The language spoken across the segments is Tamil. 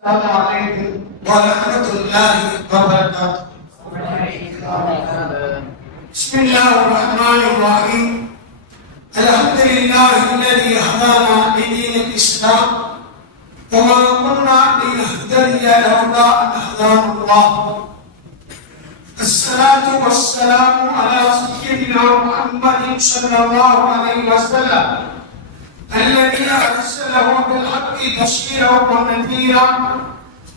السلام عليكم ورحمة الله وبركاته. بسم الله الرحمن الرحيم. الحمد لله الذي هدانا لدين الإسلام وما كنا لنهتدي لولا أن هدانا الله. الصلاة والسلام على سيدنا محمد صلى الله عليه وسلم الذي أرسله بالحق بشيرا ونذيرا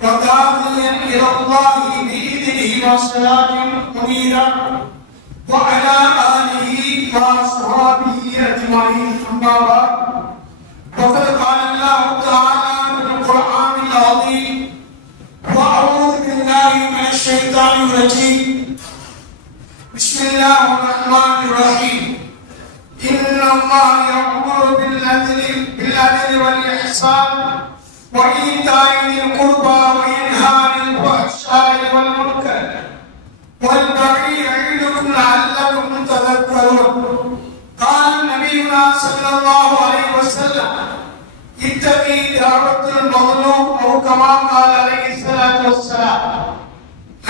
وداعيا إلى الله بإذنه وسراجا منيرا وعلى آله وأصحابه أجمعين. أما بعد فقد قال الله تعالى في القرآن العظيم: وأعوذ بالله من الشيطان الرجيم. بسم الله الرحمن الرحيم. إن الله يأمر بالعدل والإحسان وإيتاء ذي القربى وينهى عن الفحشاء والمنكر والبغي يعظكم لعلكم تذكرون. قال نبينا صلى الله عليه وسلم: اتقي دعوة المظلوم، أو كما قال عليه الصلاة والسلام.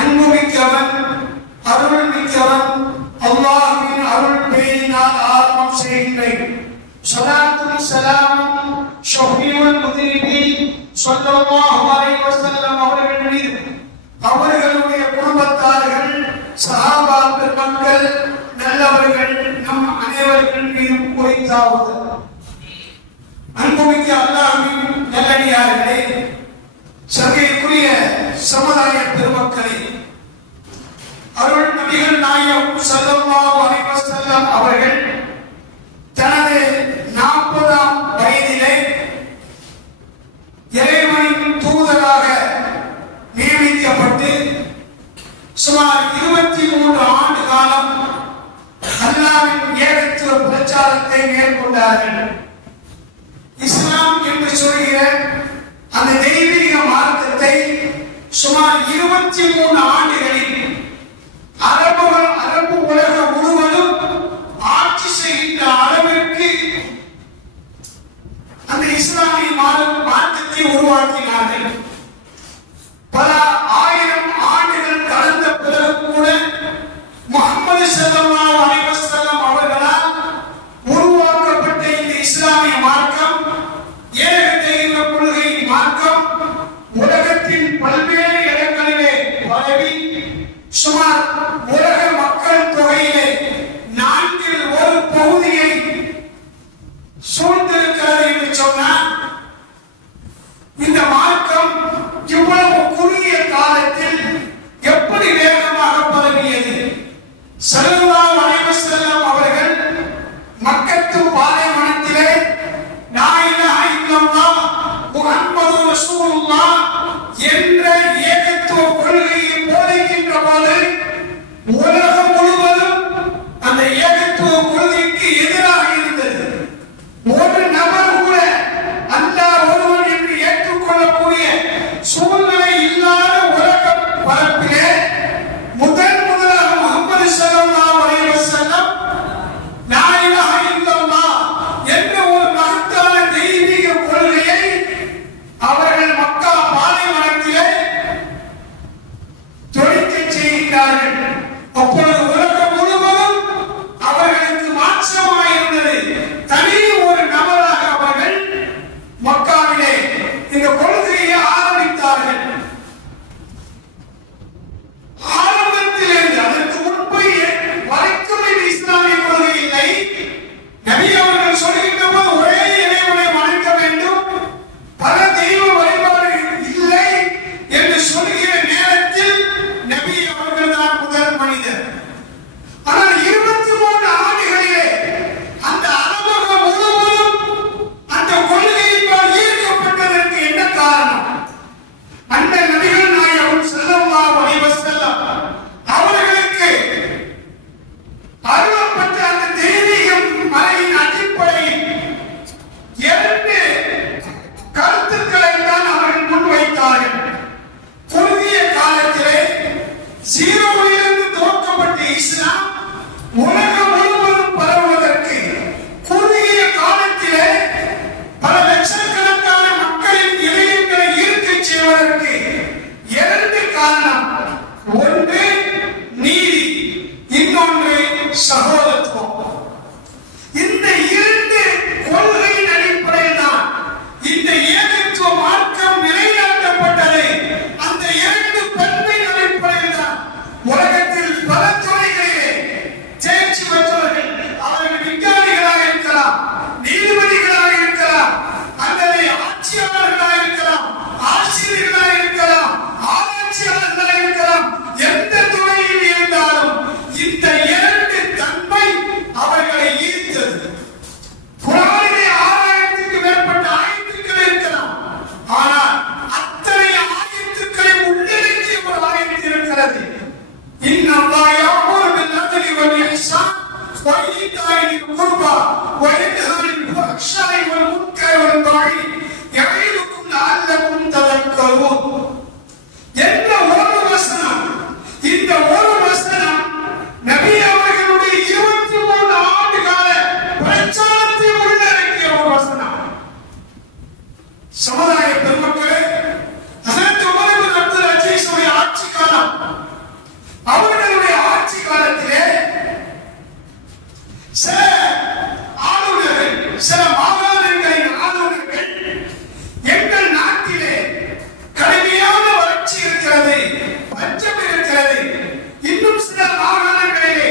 அன்பு மிக்கவன், அருள் மிக்கவன் அல்லாஹ்வின் அருள் பெயரினால் ஆரம்பம் செய்கின்றேன். ஸலாத்தும் ஸலாமும் ஷஃபீஉல் முத்னிபீன் ஸல்லல்லாஹு அலைஹி வஸல்லம் அவர்கள் மீது, அவர்களுடைய குடும்பத்தார்கள், சஹாபா பெருமக்கள், நல்லவர்கள், நம் அனைவர்கள் மீதும் உரைத்தாவது. அன்புமிக்க அல்லாஹ்வின் நல்லடியார்களே, சங்கைக்குரிய சமுதாய பெருமக்களே, அருள் நபிகள் நாயகம் ஸல்லல்லாஹு அலைஹி வஸல்லம் அவர்கள் தனது 40ஆம் வயதிலே இறைவனின் தூதராக நியமிக்கப்பட்டு சுமார் 23 ஆண்டு காலம் அல்லாஹ்வின் ஏகத்துவ பிரச்சாரத்தை மேற்கொண்டார்கள். இஸ்லாம் என்று சொல்கிற அந்த தெய்வீக மார்க்கத்தை சுமார் 23 ஆண்டுகளில் அரபு உலகம் முழுவதும் ஆட்சி செய்கின்ற அளவிற்கு அந்த இஸ்லாமிய மார்க்கத்தை உருவாக்கினார்கள். பல ஆயிரம் ஆண்டுகள் கடந்த பிறகு கூட முஹம்மது ஸல்லல்லாஹு அலைஹி வஸல்லம் அவர்களால் உருவாக்கப்பட்ட இந்த இஸ்லாமிய மார்க்கம், ஏக தெய்வ கொள்கை மார்க்கம், உலகத்தின் பல்வேறு இடங்களிலே பரவி சுமார் உலக மக்கள் தொகையிலே 1/4 பகுதியை சூழ்ந்திருக்கிறது என்று சொன்னால், இந்த மார்க்கம் இவ்வளவு குறுகிய காலத்தில் எப்படி வேகமாக பரவியது? ஸல்லல்லாஹு அலைஹி வஸல்லம் அவர்கள் மக்கத்து பாலைவனத்திலே லா இலாஹ இல்லல்லாஹ் முஹம்மதுர் ரசூலுல்லாஹ் என்ற ஏகத்துவ கொள்கையை போதிக்கின்ற போது உலகம் முழுவதும் அந்த ஏகத்துவ கொள்கைக்கு எதிராக இருந்தது. ஒரு நபர் கூட அல்லாஹ் ஒருவன் என்று ஏற்றுக்கொள்ளக்கூடிய சூழ்நிலை இல்லாத உலக பரப்பிலே முதலாக முஹம்மது ஸல்லல்லாஹு அலைஹி வஸல்லம் லா இலாஹ இல்லல்லாஹ் என்ற ஒரு மகத்தான தெய்வீக கொள்கையை அவர்கள் மக்கா பாலைவனத்திலே தொழிற்கச் செய்கிறார்கள். அப்பொழுது உலகம் முழுவதும் அவர்களுக்கு மாற்றமாயிருந்தது. தனி ஒரு நபராக அவர்கள் மக்காவிலே இந்த கொள்கையை ஆரம்பித்தார்கள். ஆரம்பத்திலிருந்து அதற்கு முன்பு வரைக்கும் இந்த இஸ்லாமிய கொள்கை இல்லை. நபி அவர்கள் சொல்கின்ற போது ஒரே இறைவனை வணங்க வேண்டும், பல தெய்வ வழிபாடு இல்லை என்று சொல்கிற நேரத்தில் நபி அவர்கள் தான் முதல் மனிதர். ஆனால் 23 ஆண்டுகளிலே அந்த அரபகம் முழுவதும் அந்த கொள்கையினால் ஈர்க்கப்பட்டதற்கு என்ன காரணம்? சமுதாய பெருமக்களே, ஹஜ்ரத் உமர் இப்னு அப்துல் அஜீஸ் உடைய ஆட்சி காலம், அவர்களுடைய ஆட்சி காலத்திலே சில ஆளுநர்கள், சில மாகாணங்களின் ஆளுநர்கள் எங்கள் நாட்டிலே கடுமையான வறட்சி இருக்கிறது, பஞ்சம் இருக்கிறது, இன்னும் சில மாகாணங்களிலே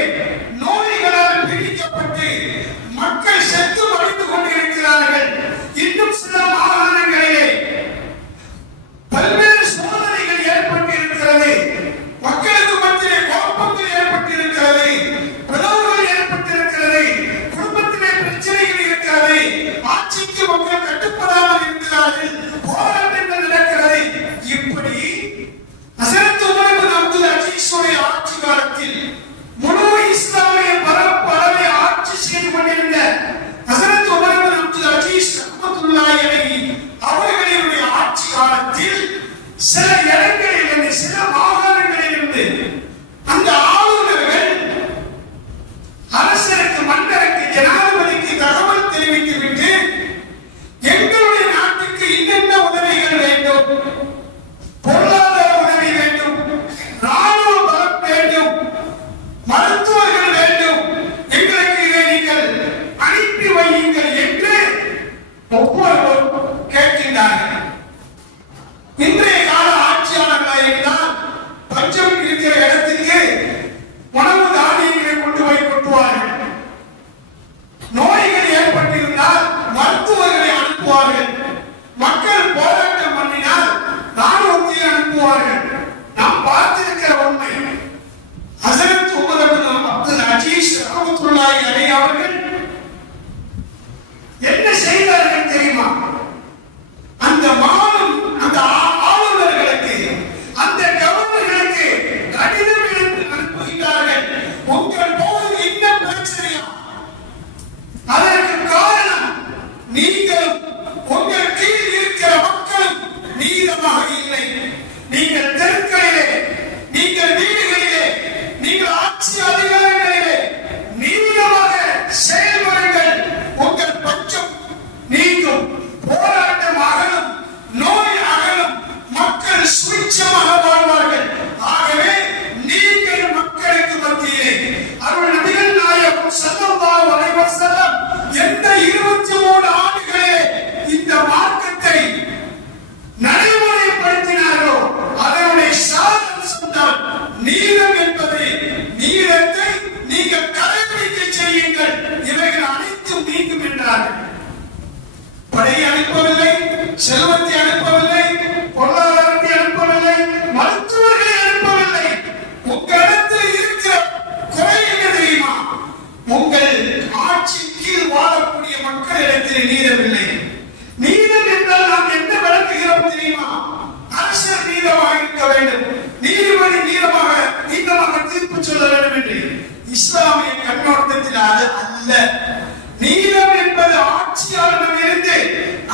நோய்களால் பீடிக்கப்பட்டு மக்கள் செத்து மடிந்து கொண்டிருக்கிறார்கள், இன்னும் சில மாகாணங்களிலே பல்வேறு சோதனைகள் ஏற்பட்டிருக்கிறது, மக்களுக்கு மத்தியிலே குழப்பங்கள் ஏற்பட்டிருக்கிறது, பிளவுகள் ஏற்பட்டிருக்கிறது, குடும்பத்திலே பிரச்சனைகள் இருக்கிறது, ஆட்சிக்கு மக்கள் கட்டுப்படாமல் இருக்கிறார்கள், போராட்டங்கள் நடக்கிறது. இப்படி ஹஜ்ரத் உமர் இப்னு அப்துல் அஜீஸ் உடைய ஆட்சி காலத்தில் முழு இஸ்லாமிய பரப்பளவை ஆட்சி செய்து கொண்டிருந்த ஹஜ்ரத் உமர் இப்னு அப்துல் அஜீஸ் ரஹ்மத்துல்லாஹி அலைஹி அவர்களுடைய ஆட்சி காலத்தில் சில இடங்களிலிருந்து, சில மாகாணங்களிலிருந்து அந்த ஆளுநர்கள் அரசருக்கு, மன்னருக்கு, ஜனாதிபதிக்கு தகவல் தெரிவித்துவிட்டு எங்களுடைய நாட்டுக்கு இன்னென்ன உதவிகள் வேண்டும், பொருளாதார உதவி வேண்டும், ராணுவ பலம் வேண்டும், மருத்துவர்கள் வேண்டும், எங்களுக்கு இதை நீங்கள் அனுப்பி வையுங்கள் என்று ஒவ்வொருவரும் கேட்கின்றார்கள். இன்றைய கால ஆட்சியாளர்களாக இருந்தால் பஞ்சம் இருக்கிற இடத்துக்கு உணவு தானியங்களை கொண்டு போய் கொட்டுவார்கள், நோய்கள் ஏற்பட்டிருந்தால் மருத்துவர்களை அனுப்புவார்கள், மக்கள் போராட்டம் பண்ணினால் ராணுவத்தை அனுப்புவார்கள். நாம் பார்த்திருக்கிற உண்மை, ஹஜ்ரத் உமர் இப்னு அப்துல் அஜீஸ் ரஹ்மத்துல்லாஹி அலைஹி அவர்கள் என்ன செய்தார்கள் தெரியுமா? அந்த மாநிலம், அந்த ஆளுநர்களுக்கு, அந்த கவர்னர்களுக்கு கடிதம் எழுதி அனுப்புகிறார்கள். உங்கள் போது என்ன பிரச்சனையா? அதற்கு காரணம் நீங்களும் உங்கள் கீழ் இருக்கிற மக்களும் நீதமாக இல்லை. நீங்கள் தெருக்களிலே, நீங்கள் வீடுகளிலே, நீங்கள் ஆட்சி அதிகாரங்களிலே நீதமாக செயல்படுங்கள். உங்கள் பட்சம் நீங்கும், போராட்டம் அகலும், நோய் அகலும், மக்கள் சுவிட்சமாக வாழ்வார்கள். ஆகவே நீங்கள் மக்களுக்கு மத்தியிலே அருள் நபிகள் நாயகம் ஸல்லல்லாஹு அலைஹி வஸல்லம் எந்த 23 ஆண்டுகளே இந்த மார்க்கத்தை நடைமுறைப்படுத்தினார்களோ அதனுடைய சாராம்சம் தான் நீதம் என்பது. நீதத்தை நீங்கள் கடைபிடிக்க செய்யுங்கள், இவைகள் அனைத்தும் நீங்கும் என்றார்கள். படையை அனுப்பவில்லை, செல்வத்தை அனுப்பவில்லை, பொருளாதாரத்தை அனுப்பவில்லை, மருத்துவர்களை அனுப்பவில்லை. உங்களிடத்தில் இருக்கிற குறை என்ன தெரியுமா? உங்கள் ஆட்சி கீழ் வாழக்கூடிய மக்களிடத்தில் நீதமில்லை. நீதம் என்றால் நாம் என்ன விளக்குகிறோம் தெரியுமா? அரசர் நீதமாக இருக்க வேண்டும், நீதிபதி நீதமாக தீர்ப்பு சொல்ல வேண்டும் என்று. இஸ்லாமிய கண்ணோட்டத்தில் அது அல்ல. நீதம் என்பது ஆட்சியாளரிடமிருந்து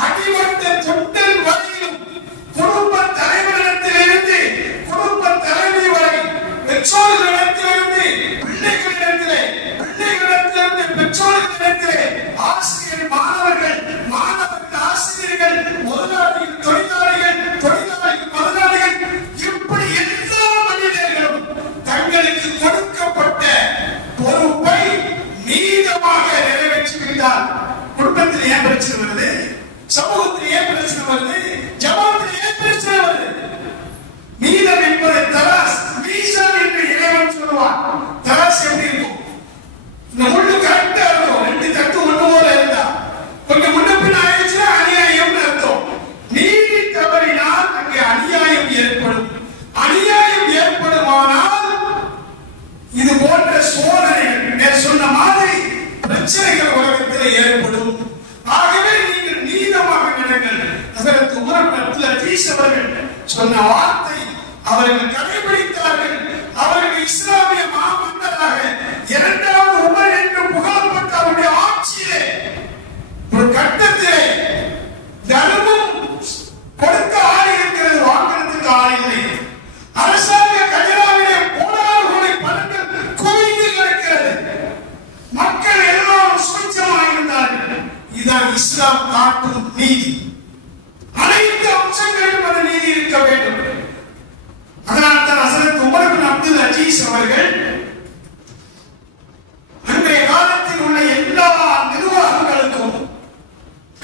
அடிமட்ட தொண்டல் வரையிலும், குடும்ப தலைவரிடத்திலிருந்து குடும்ப தலைவி வரை, பெற்றோர்களிடத்திலிருந்து பிள்ளைகளிடத்திலே, பிள்ளைகளிடத்திலிருந்து பெற்றோர்களிடத்திலே, ஆசிரியர் மாணவர்கள், மாணவர்கள் ஆசிரியர்கள், முதலாளிகள் தொழிலாளிகள், தொழிலாளிகள் முதலாளிகள், இப்படி எல்லா மனிதர்களும் தங்களுக்கு கொடுக்கப்பட்ட பொறுப்பை நீதமாக நிறைவேற்றிவிட்டார். குடும்பத்தில் ஏன் பிரச்சனை வருது? சமூகத்தில் ஏன் பிரச்சனை வருது? ஜமாத்தில் ஏன் பிரச்சனை வருது? நீதம் என்பது தராஸ், மீசான் என்று இறைவன் சொல்லுவான். தராஸ் எப்படி இருக்கும்? இந்த முள்ளு கரெக்டா இருக்கும், 2 தட்டு ஒண்ணு போல இருந்தா கொஞ்சம் முன்ன பின்ன ஆயிடுச்சுன்னா அநியாயம் அர்த்தம். நீதி தவறினால் அங்கே அநியாயம் ஏற்படும். அநியாயம் ஏற்படுமானால் இது போன்ற சோதனைகள் சொன்ன மாதிரி பிரச்சனைகள் உலகத்தில் ஏற்படும். ஆகவே நீங்கள் நீதமாக நடங்கள். ஹஜ்ரத் உமர் இப்னு அப்துல் அஜீஸ் அவர்கள் சொன்ன வார்த்தை அவர்கள் கடைபிடித்தார்கள். அவர்கள் இஸ்லாமிய மாமன்னராக 2வது உமர் என்று புகழப்பட்ட அவருடைய ஆட்சியிலே ஒரு கட்டத்திலே தர்மம் கொடுக்க ஆள் இருக்கிறது, வாங்குறதுக்கு ஆள் இல்லை. அரசாங்க கஜனாவிலே கோடான கோடி பணங்கள் குவிந்து கிடக்கிறது. மக்கள் எல்லோரும் சுவிச்சமாக இருந்தார்கள். இதான் இஸ்லாம் காட்டும் நீதி. இருக்க வேண்டும். அதனால் தான் ஹஸரத் உமர் இப்னு அப்துல் அஜீஸ் அவர்கள் அன்றைய காலத்தில் உள்ள எல்லா நிர்வாகங்களுக்கும்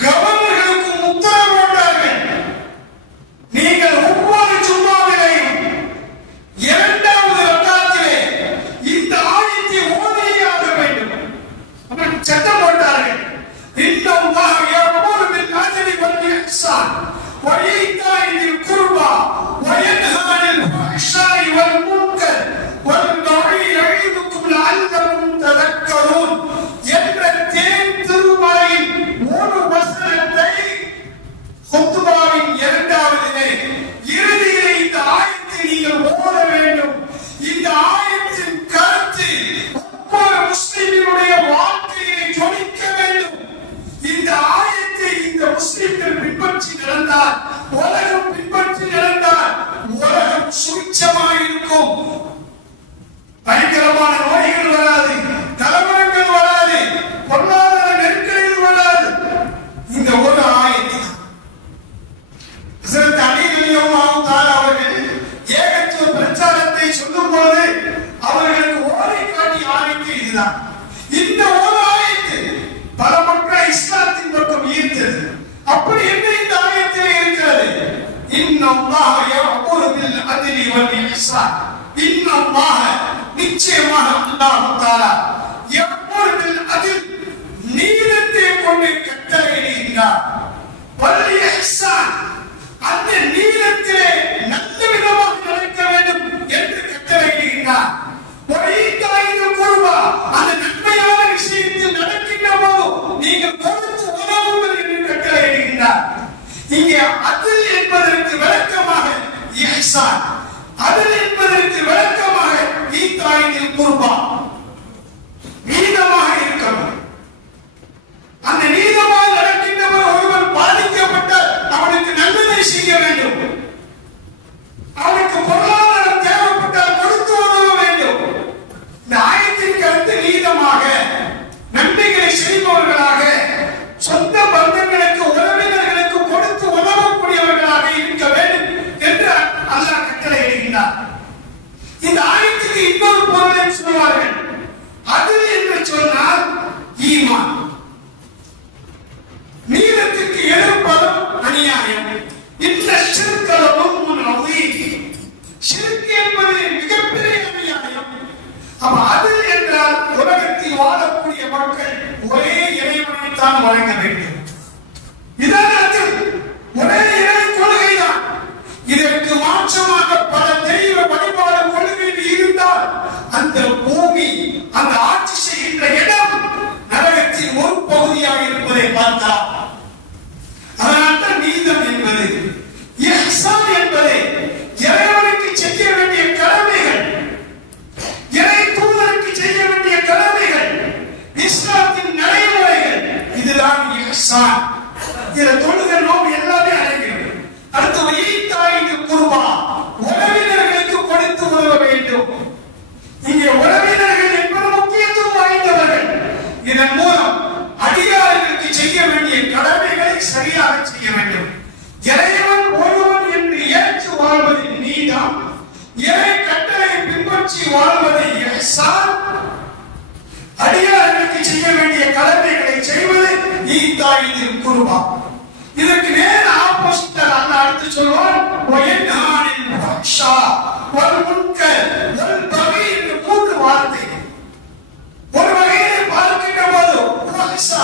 கவர்னர்களுக்கும் உத்தரவு போட்டார்கள். நீங்கள் ஒவ்வொரு ஜும்மாவிலையும் இரண்டாவது ரக்காத்திலே இந்த ஆயத்தை ஓதியாக வேண்டும். அப்படி சட்டம் போட்டார்கள். இன்னல்லாஹ் யஅமுரு பில் அத்லி வல் இஹ்சான் வ ஈதாஇல் குர்பா வ யன்ஹா அனில் ஃபஹ்ஷாஇ வல் முன்கர் வல் பகி யஈதுக்கும் லஅல்லகும் ததக்கரூன் என்ற தேன் திருமறையின் ஒரு வசனத்தை குத்பாவின் இரண்டாவதிலே இறுதியிலே இந்த ஆயத்தை நீங்கள் ஓத வேண்டும். இந்த ஆயத்தின் கருத்து ஒவ்வொரு முஸ்லிமினுடைய வாழ்க்கையை ஜொலிக்க வேண்டும். இந்த ஆயத்தை இந்த முஸ்லிம்கள் பின்பற்றி நடந்தால், உலகம் பின்பற்றி நடந்தால் உலகம் சுபிட்சமாக இருக்கும். பயங்கரமான நோய்கள் வராது, கலவரங்கள் வராது, பொருளாதார நெருக்கடிகள் வராது. இந்த ஒரு ஆயத்து ஹஸரத் அலி ரலியல்லாஹு தஆலா அவர்கள் ஏகத்துவ பிரச்சாரத்தை சொல்லும்போது அவர்களுக்கு ஓலை காட்டி ஆயத்து இதுதான். இந்த ஒரு ஆயத்து பல மக்களை இஸ்லாத்தின் பக்கம் ஈர்த்தது. அப்படி என்ன இந்த ஆயத்தில் இருக்கிறது? இன்னல்லாஹ யஅமுரு பில் அத்லி வல் இஹ்சான். இன்னல்லாஹ நிச்சயமாக அல்லாஹ் தஆலா யஅமுரு பில் அத்ல் நீதத்தை கொண்டு கட்டளையிடுகிறார். வல் இஹ்சான் அந்த நீதத்திலே நல்ல விதமாக நடக்க வேண்டும் என்று கட்டளையிடுகிறார். வஈதாஇல் குர்பா அந்த நன்மையான விஷயத்தில் நடக்கின்ற போது நீங்கள் கொடுத்து உதவுங்கள் என்று கட்டளையிடுகிறார். இங்கே அத்ல் என்பதற்கு விளக்கமாக இஹ்சான், அத்ல் என்பதற்கு விளக்கமாக ஈதாஇல் குர்பா நீதமாக இருக்கணும். அந்த நீதமாக நடக்கின்றவர் ஒருவர் பாதிக்கப்பட்டால் அவனுக்கு நல்லதை செய்ய வேண்டும். அவனுக்கு பொருளாதாரம் தேவைப்பட்டால் கொடுத்து உதவ வேண்டும். இந்த ஆயத்தின் கருத்து நீதமாக நன்மைகளை செய்பவர்களாக, சொந்த பந்தங்களுக்கு உறவினர்களுக்கு கொடுத்து உதவக்கூடியவர்களாக இருக்க வேண்டும் என்று அல்லாஹ் கட்டளையிடுகிறார். இந்த ஆயத்துக்கு இன்னொரு பொருளை சொல்வார்கள். அத்ல் என்று சொன்னால் ஈமான். நீதத்துக்கு எதிர்ப்பதும் அநியாயம். இந்த ஷிர்க் அஸீம், ஷிர்க் என்பது மிகப்பெரிய அநியாயம். அப்ப அத்ல் என்றால் உலகத்தில் வாழக்கூடிய மக்கள் ஒரே இறைவனை தான் வணங்க வேண்டும். இதான் அத்ல். ஒரே இறை கொள்கைதான். இதற்கு மாற்றமாக பல தெய்வ வழிபாடு கொள்கைகள் இருந்தால் அந்த பூமி, அந்த ஆட்சி செய்கின்ற இடம் நரகத்தின் ஒரு பகுதியாக இருப்பதை பார்த்தால், அதனால்தான் நீதம் என்பது, இஹ்சான் என்பது இறைவனுக்கு செய்ய வேண்டிய கடமைகள், இறை தூதருக்கு செய்ய வேண்டிய கடமைகள், இஸ்லாத்தின் நடைமுறைகள். இதுதான் இஹ்சான். இத தொழுகை, நோன்பு எல்லாமே அடங்கிறது. அடுத்து வஈதாஇல் குர்பா உறவினர்களுக்கு கொடுத்து உதவ வேண்டும். இங்கே உறவினர்கள் என்பது முக்கியத்துவம் வாய்ந்தவர்கள். இதன் மூலம் அதிகாரிகளுக்கு செய்ய வேண்டிய கடமைகளை சரியாக செய்ய வேண்டும். இறைவன் ஒருவன் என்று ஏற்று வாழ்வது நீதம், இறை கட்டளை பின்பற்றி வாழ்வது இஹ்சான், அதிகாரிகளுக்கு செய்ய வேண்டிய கடமைகளை செய்வது ஈதாஇல் குர்பா. இதற்கு நேர் ஆப்போசிட் அல்லாஹ் அடுத்து சொல்வான் வயன்ஹா அனில் ஃபஹ்ஷா வல் முன்கர் வல் பகி என்று மூன்று வார்த்தைகள். ஒரு வகையிலே பார்க்கின்ற போது ஃபஹ்ஷா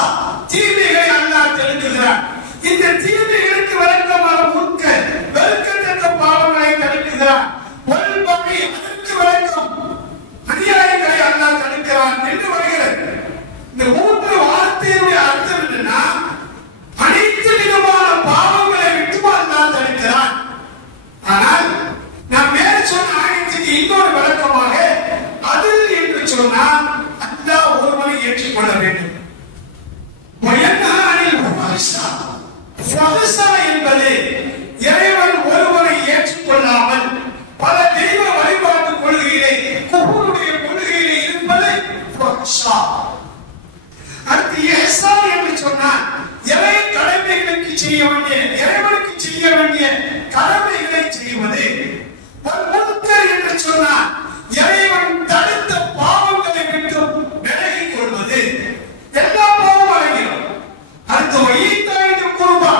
தீமைகளை அல்லாஹ் தடுக்கிறான். இந்த தீமைகளுக்கு விளக்கமாக முன்கர் வெறுக்கத்தக்க பாவங்களை தடுக்கிறான். வல் பகி அதற்கு விளக்கம் அநியாயங்களை அல்லாஹ் தடுக்கிறான் என்று வருகிறது. இந்த மூன்று வார்த்தையுடைய அர்த்தம் என்னன்னா, அனைத்து விதமான பாவங்களை விட்டு அல்லாஹ் தடுக்கிறான். ஆனால் நாம் செய்ய வேண்டிய கடமைகளை செய்வது. முன்கர் என்று சொன்னார் இறைவன் தடுத்த பாவங்களை விட்டு விலகிக் கொள்வது. எல்லா பாவம் அடங்கிடும். அடுத்த ஈத்தாயின் குர்பா,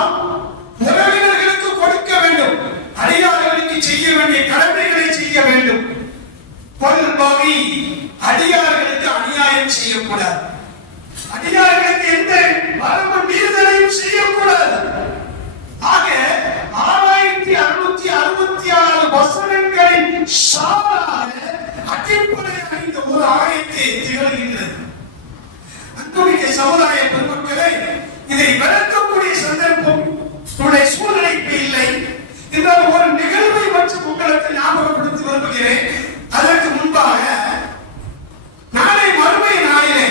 உறவினர்களுக்கு கொடுக்க வேண்டும், அடியார்களுக்கு செய்ய வேண்டிய கடமைகளை செய்ய வேண்டும். கொல்பகை, அடியார்களுக்கு அநியாயம் செய்யக்கூடாது, அடியார்களுக்கு எந்த வரம்பு மீறுதலையும் செய்யக்கூடாது. ஆக 6666 வசனங்களின் சாராக அடிப்படையாக இந்த ஒரு ஆயத்தை திகழ்கின்றது. அன்புமிக்க சமுதாய பெருமக்களே, இதை விளக்கக்கூடிய சந்தர்ப்பம் சூழ்நிலை இல்லை. இருந்தால் ஒரு நிகழ்வை மற்றும் உங்களுக்கு ஞாபகப்படுத்த விரும்புகிறேன். அதற்கு முன்பாக நாளை மறுமை நாளிலே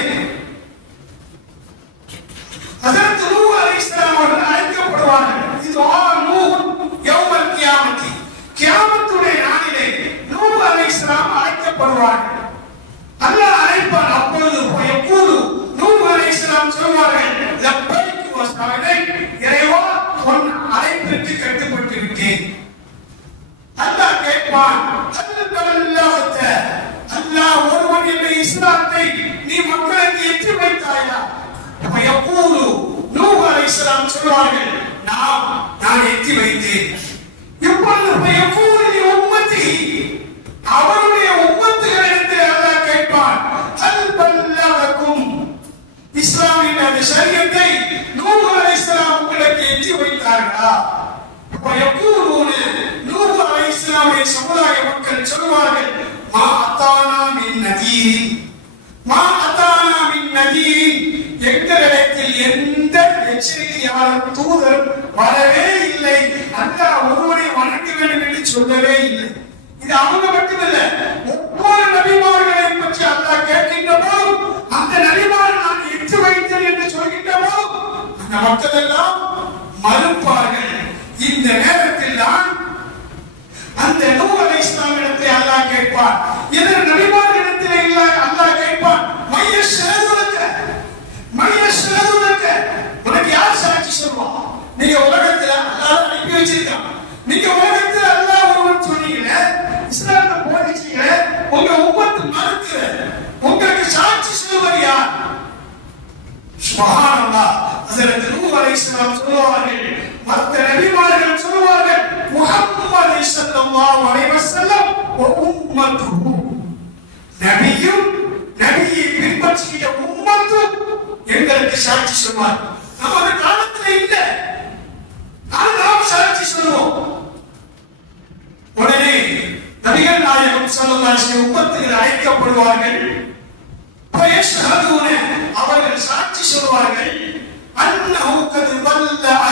ஹஜ்ரத் நூஹ் அலைஹிஸ்ஸலாம் அவர்கள் அழைக்கப்படுவார்கள். இது நூஹ் யௌமல் கியாமத்தி, கியாமத்துடைய நாளிலே நூஹ் அலைஹிஸ்ஸலாம் அழைக்கப்படுவார்கள். அல்லாஹ் அழைப்பான். அப்பொழுது யகூலு நூஹ் அலைஹிஸ்ஸலாம் சொல்வார்கள், லப்பைக் வ ஸஅதைக், இறைவா உன் அழைப்பிற்கு கட்டுப்பட்டு விட்டேன். அல்லாஹ் கேட்பான், அல்லாஹ் ஒருவன் என்ற இஸ்லாத்தை நீ மக்களுக்கு எட்டி வைத்தாயா? யகூலு நூஹ் அலைஹிஸ்ஸலாம் சொல்வார்கள், நான் எட்டி வைத்தேன். இப்பொழுது யகூலு லி உம்மத்தி, அவருடைய உம்மத்துகளிடத்தில் அல்லாஹ் கேட்பான், ஹல் பல்லகக்கும், இஸ்லாமின் அந்த ஷரியத்தை நூஹ் அலைஹிஸ்ஸலாம் உங்களுக்கு எட்டி வைத்தார்களா? யகூலுன, நூஹ் அலைஹிஸ்ஸலாமுடைய சமுதாய மக்கள் சொல்வார்கள், மா அத்தானா மின் நதீர், மா அத்தானா மின் நதீர், எங்களிடத்தில் எந்த எச்சரிக்கையாளர் தூதர் வரவே இல்லை, அல்லாஹ் ஒருவரை வணங்க வேண்டும் என்று சொல்லவே இல்லை. இது அவங்க மட்டுமல்ல, ஒவ்வொரு நபிமார்களை பற்றி அல்லாஹ் கேட்கின்றனோ அந்த நபிமார்கள் நான் எட்டு வைத்தேன் என்று சொல்கின்றனோ அந்த மக்கள் எல்லாம் மறுப்பார்கள். இந்த நேரத்தில் தான் அந்த நூஹ் அலைஹிஸ்ஸலாம் இடத்தை அல்லாஹ் கேட்பான். இதன் நபிமார்களிடத்தில் இல்ல, அல்லாஹ் கேட்பான், உனக்கு யார் சாட்சி சொல்லுவான்? நீங்க உலகத்துல அல்லாஹ் அனுப்பி வச்சிருக்கான், நீங்க உலகத்துல அல்லாஹ் ஒருவன் சொன்னீங்க, இஸ்லாத்தை போதிச்சீங்க, உங்க உம்மத்து மறுக்கிற, உங்களுக்கு சாட்சி சொல்லுவது யார்? சுப்ஹானல்லாஹ். ஹஜ்ரத் நூஹ் அலைஹிஸ்ஸலாம் சொல்வார்கள், மற்ற நபிமார்கள் சொல்வார்கள், முஹம்மது ஸல்லல்லாஹு அலைஹி வஸல்லம் வ உம்மத்துஹு, நபியும் நபியை பின்பற்றிய உம்மத்து எங்களுக்கு சாட்சி சொல்வார். நமது காலத்தில் இல்ல, நாம் சாட்சி சொல்லுவோம். உடனே நபிகள் நாயகம் ஸல்லல்லாஹு அலைஹி வஸல்லம் உம்மத்துக்கு அழைக்கப்படுவார்கள். பயஷ்ஹதுன, அவர்கள் சாட்சி சொல்வார்கள், அன்னஹு கத் வல்லஅ,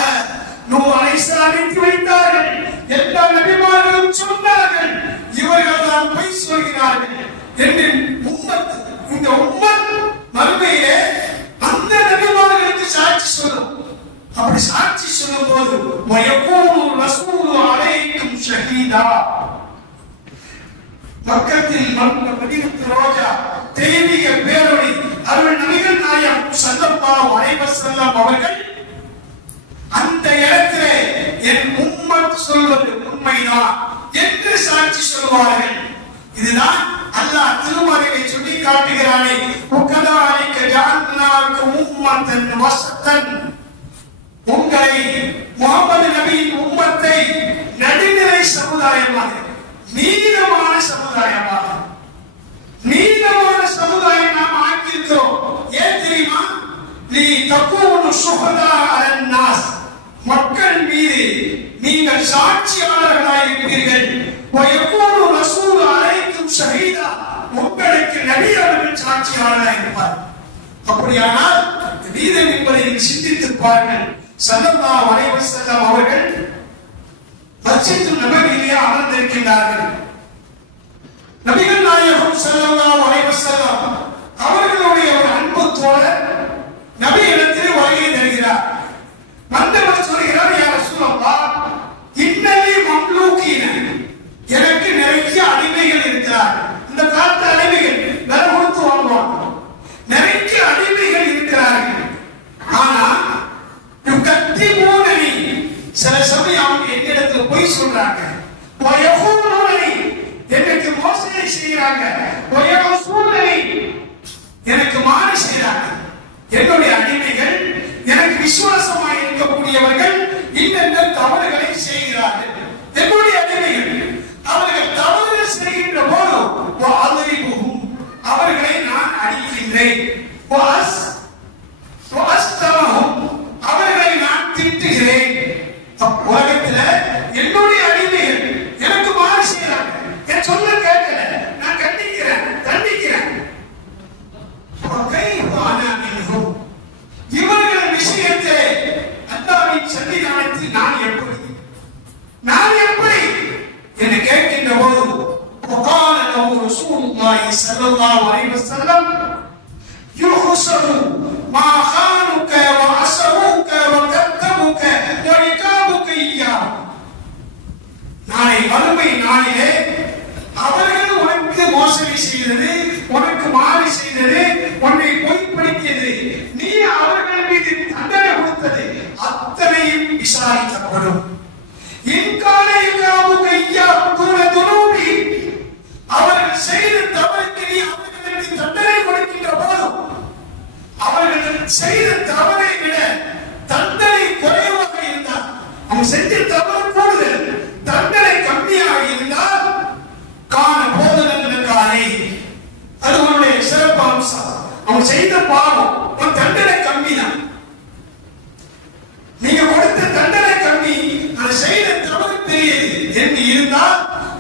நூஹ் அலைஹிஸ்ஸலாம் எட்டி வைத்தார்கள், எல்லா நபிமார்களும் சொன்னார்கள், இவர்கள் தான் பொய் சொல்கிறார்கள் என்று உம்மத், இந்த உம்மத் மறுமையிலே அந்த நபிமார்களுக்கு சாட்சி சொல்லும். அப்படி சாட்சி சொல்லும் போது வயகூனு ரசூலு அலைக்கும் ஷஹீதா, மக்கத்தில் மதீனத்து ரோஜா தெய்வீக பேரொளி அருள் நபிகள் நாயகம் ஸல்லல்லாஹு அலைஹி வஸல்லம் அவர்கள் அந்த இடத்திலே என் உம்மத் சொல்வது உண்மைதான் என்று சாட்சி சொல்வார்கள். இதுதான் அல்லாஹ் திருமறையை சொல்லி காட்டுகிறானே, உக்கதாலிக ஜஅல்னாக உம்மத்தன் வஸத்தன், உங்களை முஹம்மது நபியின் உம்மத்தை நடுநிலை சமுதாயமாக, நீதமான சமுதாயமாக, நீதமான சமுதாயம் நாம் ஆக்கியிருக்கிறோம். ஏன் தெரியுமா? நீ தக்கூனு ஷுஹதா அலன் நாஸ், மக்கள் மீது நீங்கள் சாட்சியாளர்களாக இருப்பீர்கள். வயகூனு ரசூலு அலைக்கும் ஷஹீதா, உங்களுக்கு நபி அவர்கள் சாட்சியாளராக இருப்பார். அப்படியானால் நீதம் என்பதை சிந்தித்து பாருங்கள். ஸல்லல்லாஹு அலைஹி வஸல்லம் அவர்கள் மஸ்ஜிதுன் நபவியிலே அமர்ந்திருக்கிறார்கள். நபிகள் நாயகம் ஸல்லல்லாஹு அலைஹி வஸல்லம் அவர்களுடைய ஒரு அன்பு தோழர் நபி இடத்திலே வருகை தருகிறார். வந்தவர் சொல்கிறார், யா ரசூலல்லாஹ், இன்னலி மம்லூகீன, எனக்கு நிறைய அடிமைகள் இருக்கிறார். இந்த காலத்து அடிமைகள் வேற கொடுத்து வாங்குவாங்க, நிறைய அடிமைகள் இருக்கிறார்கள். ஆனா கத்தி மூனி, சில சமயம் அவங்க என்னிடத்துல பொய் சொல்றாங்க, எனக்கு மோசடி செய்யறாங்க, எனக்கு மாறி செய்யறாங்க. என்னுடைய அடிமைகள், எனக்கு விசுவாசமாக இருக்கக்கூடியவர்கள் இன்னென்ன தவறுகளை செய்கிறார்கள். என்னுடைய அடிமைகள் அவர்கள் தவறு செய்கின்ற போது அவர்களை நான் அடிக்கின்றேன், அவர்களை நான் திட்டுகிறேன். உலகத்துல என்னுடைய அடிமைகள் எனக்கு மாறி செய்யறாங்க, என் சொல்ல கேட்கல, நான் கண்டிக்கிறேன் தண்டிக்கிறேன். இவர்கள் விஷயத்தை அல்லாஹ்வின் சன்னிதானத்தில் நான் எப்படி என்று கேட்கின்ற போது وقال له رسول الله صلى الله عليه وسلم يحسب ما خانك وعصوك وكذبك وركابك إياه. நாளை மறுமை நாளிலே அவர்கள் உனக்கு மோசடி செய்தது, உனக்கு மாறி செய்தது, உன்னை பொய்ப்படுத்தியது, நீ அவர்கள் மீது தண்டனை கொடுத்தது அத்தனையும் விசாரிக்கப்படும். அவர்கள் செய்த தவறுக்கு நீ அவர்களுக்கு தண்டனை கொடுக்கின்ற போதும் அவர்கள் செய்த தவறை விட தண்டனை குறைவாக இருந்தால், அவங்க செஞ்ச தவறு கூடுதல் தண்டனை கம்மியாக இருந்தால் காண போதனங்களுக்கானே அது உன்னுடைய சிறப்பு அம்சம். அவங்க செய்த பாவம் உன் தண்டனை கம்மி தான், நீங்க கொடுத்த தண்டனை கம்மி, அதை செய்த தவறு பெரியது என்று இருந்தால்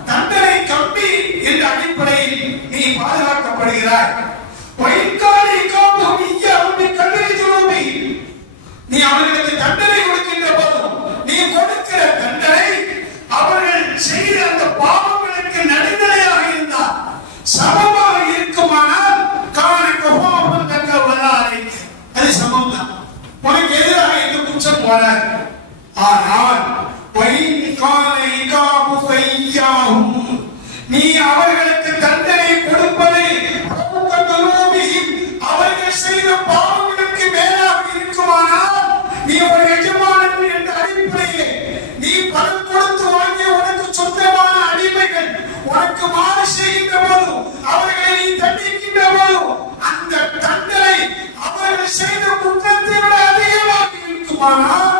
தண்டனை கம்மி என்ற அடிப்படையில் நீ பாதுகாக்கப்படுகிறாய். நீ அவர்களுக்கு தண்டனை கொடுக்கின்ற போதும் நீ கொடுக்கிற தண்டனை அவர்கள் செய்த அந்த பாவங்களுக்கு நடுநிலையாக இருந்தால் சமமாக இருக்குமானால் அது சமம் தான், உனக்கு எதிராக எந்த குற்றம் வராது. ஆனால் நீ அவர்களுக்கு தண்டனை கொடுப்பது அவர்கள் செய்த பாவங்களுக்கு மேலாக இருக்குமானால் நீ ஒரு எஜமானன் என்ற அடிப்படையிலே நீ பணம் கொடுத்து வாங்கிய உனக்கு சொந்தமான அடிமைகள் உனக்கு மாறு செய்கின்ற போது அவர்களை நீ தண்டிக்கின்ற போது அந்த தண்டனை அவர்கள் செய்த குற்றத்தை விட அதிகமாக இருக்குமானால்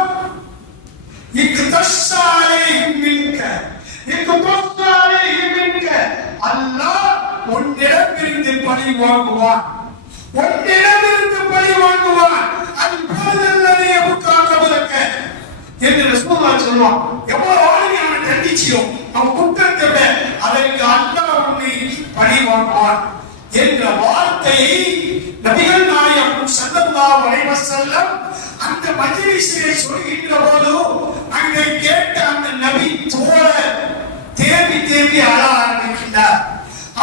அல்லாஹ் உன்னிடமிருந்து பழி வாங்குவான், உன்னிடமிருந்து பழி வாங்குவான். அது போதல்லதே எபுக்காக என்று ரசூலுல்லாஹ் சொல்வான். எவ்வளவு ஆளுங்க அவனை தண்டிச்சியோ அவன் குற்றத்தை விட அதற்கு அல்லாஹ் உன்னை பழி வாங்குவான் என்ற வார்த்தையை நபிகள் நாயகம் ஸல்லல்லாஹு அலைஹி வஸல்லம் அந்த மஜ்லிஸிலே சொல்கின்ற போது அங்கே கேட்ட அந்த நபி தோழர் தேம்பி அழ ஆரம்பிக்கின்றார்.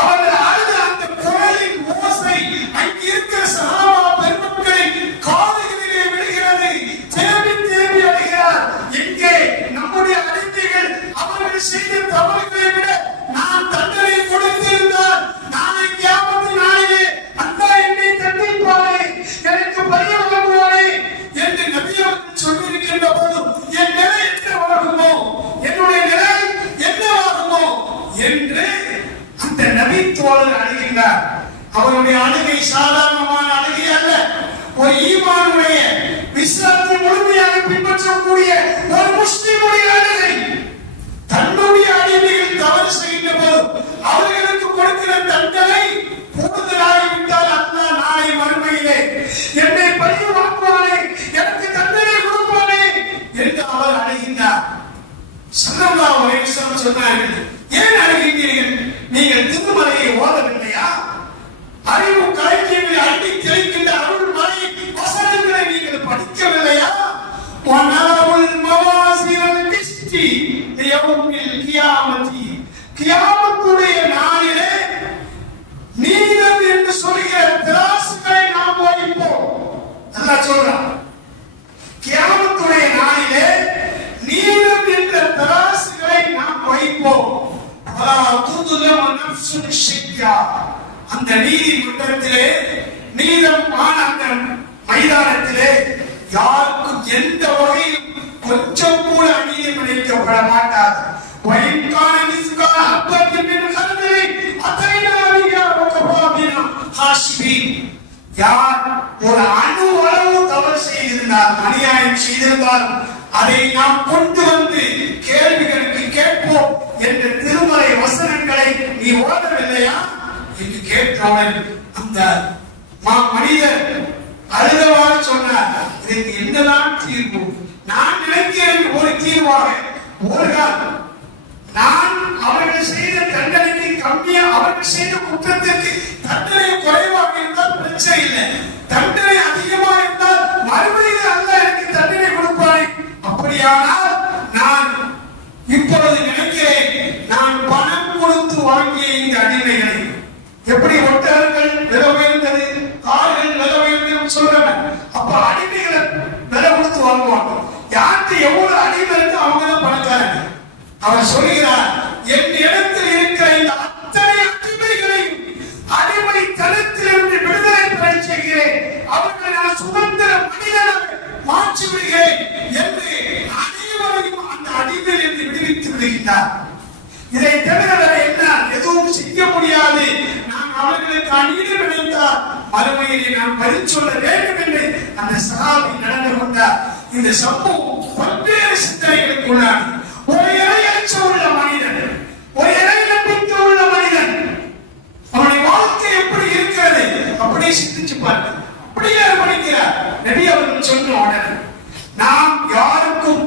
அவர்கள் அழுத அந்த குரலின் ஓசை அங்கே இருக்கிற சஹாபா பெருமக்களின் காதுகளிலே விழுகிறது. தேம்பி அழுகிறார். எங்கே நம்முடைய அடிமைகள் அவர்கள் செய்த தவறுகளை விட நான் தண்டனை கொடுத்திருந்தால் நாளை கியாமத் நாளிலே அல்லாஹ் என்னை தண்டிப்பானே, எனக்கு பரிகாரம் வழங்குவானே என்று நபி அவர்கள் சொல்லியிருக்கின்ற போது என் நிலை என்னவாகுமோ, என்னுடைய நிலை என்னவாகுமோ என்று அந்த நபி தோழர் அழுகின்றார். அவருடைய அழுகை சாதாரணமான அழுகை அல்ல, ஒரு ஈமானுடைய இஸ்லாத்தை முழுமையாக பின்பற்றக்கூடிய ஒரு முஸ்லிமுடைய அழுகை. தன்னுடைய அடிமைகள் தவறு செய்கின்ற போது அவர்களுக்கு கொடுக்கிற தண்டனை கூடுதலாகிவிட்டால் அல்லாஹ் நாளை மறுமையிலே என்னை பழி வாங்குவானே, எனக்கு தண்டனை கொடுப்பானே என்று அவர் அழுகின்றார். ஸல்லல்லாஹு அலைஹி வஸல்லம் சொன்னார்கள், ஏன் அழுகின்றீர்கள்? நீங்கள் திருமலையை ஓதவில்லையா? அறிவு களஞ்சியங்களை அள்ளி தெளிக்கின்ற அருள் மலை வசனங்களை நீங்கள் படிக்கவில்லையா? வனவுல் மவாசிரல் கிஸ்தி யௌமில் கியாமத்தி, கியாமத்துடைய நாளிலே நீதம் என்று சொல்கிற திராசுகளை நாம் வைப்போம். அல்லாஹ் சொல்றான், கியாமத்துடைய நாளிலே நீதம் என்ற திராசுகளை நாம் வைப்போம். அந்த நீதிமன்றத்திலே நீதம் அந்த மைதானத்திலே யாருக்கும் எந்த வகையும் கொஞ்சம் கூட அநீதி மன்னிக்கப்பட மாட்டார். யார் ஒரு அணு அளவு தவறு செய்திருந்தால், அநியாயம் செய்திருந்தால் அதை நாம் கொண்டு வந்து கேள்விகளுக்கு கேட்போம் என்ற திருமறை வசனங்களை நீ ஓதவில்லையா என்று கேட்டவுடன் அந்த மனிதர் அழுதவாறு சொன்னார், இதற்கு என்னதான் தீர்வு? நான் நினைக்கிறேன் ஒரு தீர்வாக, ஒரு காலம் நான் அவர்கள் செய்த தண்டனைக்கு கம்மியா, அவர்கள் செய்த குற்றத்திற்கு தண்டனை குறைவாக இருந்தால் பிரச்சனை இல்லை. தண்டனை அதிகமா இருந்தால் மறுபடியும் அல்ல எனக்கு தண்டனை கொடுப்பாய். அப்படியானால் நான் இப்பொழுது நினைக்கிறேன், நான் பணம் கொடுத்து வாங்கிய இந்த அடிமைகளை, எப்படி ஒட்டகங்கள் விலை உயர்ந்தது, கார்கள் விலை உயர்ந்தது சொல்றேன், அப்ப அடிமைகளை விலை கொடுத்து வாங்குவாங்க. யாருக்கு எவ்வளவு அடிமை இருக்கு அவங்க தான் பணக்காரங்க. அவர் சொல்கிறார், என் இடத்தில் இருக்கிற இந்த அத்தனை அடிமைகளையும் அடிமை தளத்திலிருந்து விடுதலை பெற செய்கிறேன், அவர்களை நான் சுதந்திர மனிதனாக மாற்றி விடுகிறேன் என்று அனைவரையும் அந்த அடிமையிலிருந்து விடுவித்து விடுகிறார். இதை தவிர என்ன எதுவும் செய்ய முடியாது. நான் அவர்களுக்கு அநீதி விளைந்தால் மறுமையிலே நான் பதில் சொல்ல வேண்டும் என்று அந்த சஹாபி நடந்து கொண்டார். இந்த சம்பவம் பல்வேறு சிந்தனைகளுக்கு உள்ளானது. ஒரு இறையச்ச உள்ள மனிதன், ஒரு இறை நம்பிக்கை உள்ள மனிதன், அவனுடைய வாழ்க்கை எப்படி இருக்கிறது அப்படியே சிந்திச்சு பாருங்க. அப்படியே படிக்கிறார். நபி அவர்கள் சொன்ன உடனே நாம் யாருக்கும்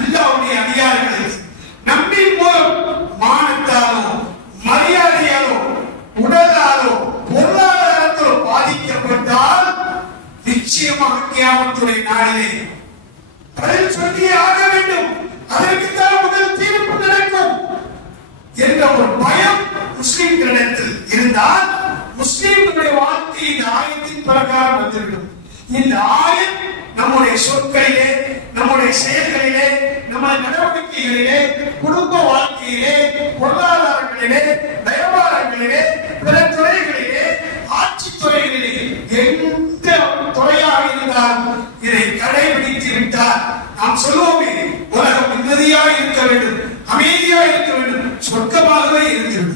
அல்லாஹ்வுடைய அதிகாரங்களுக்கு நம்பின் மூலம் மானத்தாலோ மரியாதையாலோ உடலாலோ பொருளாதாரத்தோ பாதிக்கப்பட்டால் நிச்சயமாக கியாமத்துடைய நாளிலே பதில் சொல்லியே ஆக வேண்டும். அதற்குத்தான் முதல் தீர்ப்பு நடக்கும் என்ற ஒரு பயம் முஸ்லிம்களிடத்தில் இருந்தால் முஸ்லிம்களுடைய வாழ்க்கை இந்த ஆயத்தின் பிரகாரம் வந்துவிடும். இந்த ஆயம் நம்முடைய சொற்களிலே, நம்முடைய செயல்களிலே, நம்முடைய நடவடிக்கைகளிலே, குடும்ப வாழ்க்கையிலே, பொருளாதாரங்களிலே, வியாபாரங்களிலே, பிற துறைகளிலே, ஆட்சி துறைகளிலே, எந்த துறையாக இருந்தாலும் இதை கடைபிடித்து விட்டால் நாம் சொல்லுவோமே, உலகம் நிம்மதியாக இருக்க வேண்டும், அமைதியாக இருக்க வேண்டும், சொர்க்கமாகவே இருக்கிறது.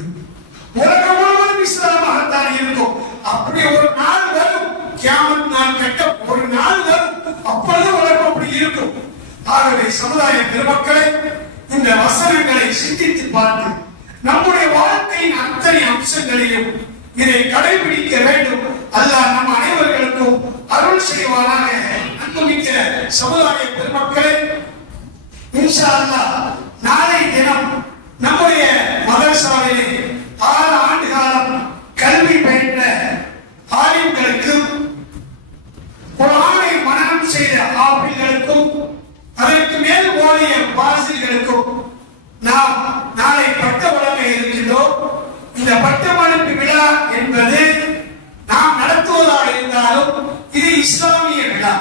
உலகம் முழுவதும் இஸ்லாமாகத்தான் இருக்கும். அப்படி ஒரு நாள் வரும், கியாமத் நாள் கட்ட ஒரு நாள் வரும், அப்பொழுது உலகம் அப்படி இருக்கும். ஆகவே சமுதாய பெருமக்களை இந்த வசனங்களை சிந்தித்து பார்த்து நம்முடைய வாழ்க்கையின் அத்தனை அம்சங்களையும் இதை கடைபிடிக்க வேண்டும். அல்லாஹ் நம் அனைவர்களுக்கும் அருள் செய்வானாக. அன்புமிக்க சமுதாய பெருமக்களை, இன்ஷா அல்லாஹ் நாளை தினம் நம்முடைய மதரசாவிலே 6 ஆண்டு காலம் கல்வி பயின்ற ஆலிம்களுக்கும் குர்ஆனை மனனம் செய்த ஆபில்களுக்கும் அதற்கு மேல் ஓதிய வாசிகளுக்கும் நாம் நாளை பட்ட வழங்க இருக்கின்றோம். இந்த பட்டமளிப்பு விழா என்பது நாம் நடத்துவதாக இருந்தாலும் இது இஸ்லாமிய விழா,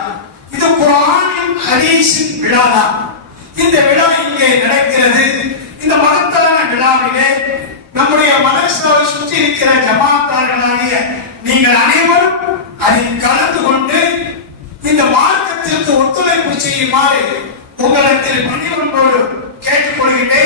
இது குர்ஆனின் ஹதீஸின் விழா தான். இந்த விழா இங்கே நடக்கிறது. இந்த மகத்தான விழாவிலே நம்முடைய மதரசாவை சுற்றி இருக்கிற ஜமாத்தார்களாகிய நீங்கள் அனைவரும் அதில் கலந்து கொண்டு இந்த மார்க்கத்திற்கு ஒத்துழைப்பு செய்யுமாறு உங்களிடத்தில் பணிவன்போடு கேட்டுக்கொள்கிறேன்.